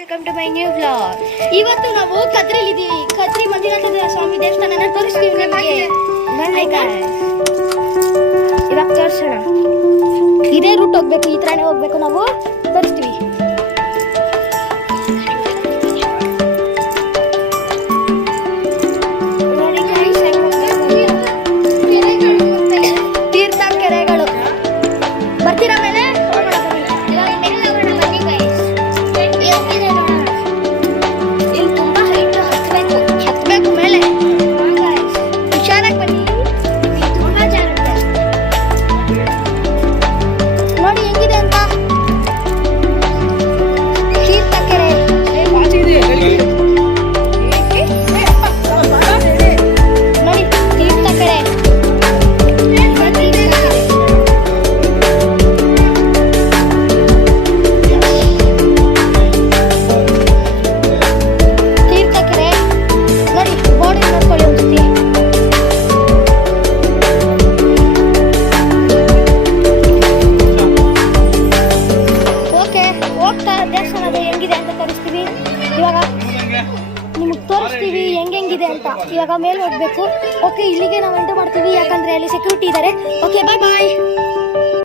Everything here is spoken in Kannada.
Welcome to my new vlog. ಇವತ್ತು ನಾವು ಕದ್ರಿಲಿದ್ದೀವಿ. ಕದ್ರಿ ಮಂಜುನಾಥ ಸ್ವಾಮಿ ದೇವಸ್ಥಾನ ತೋರಿಸ್ತೀವಿ ನಿಮಗೆ. ಇವಾಗ ತೋರಿಸೋಣ. ಇದೇ ರೂಟ್ ಹೋಗ್ಬೇಕು, ಈ ತರನೇ ಹೋಗ್ಬೇಕು. ನಾವು ತೋರಿಸ್ತೀವಿ. ತೀರ್ಥ ಕೆರೆಗಳು ಬರ್ತೀರಾ ಮೇಲೆ? ತೋರಿಸ್ತೀವಿ ಹೆಂಗಿದೆ ಅಂತ. ಇವಾಗ ಮೇಲೆ ಹೋಗ್ಬೇಕು. ಓಕೆ, ಇಲ್ಲಿಗೆ ನಾವು ಎಂಟರ್ ಮಾಡ್ತೀವಿ ಯಾಕಂದ್ರೆ ಅಲ್ಲಿ ಸೆಕ್ಯೂರಿಟಿ ಇದ್ದಾರೆ. ಓಕೆ, ಬಾಯ್ ಬಾಯ್.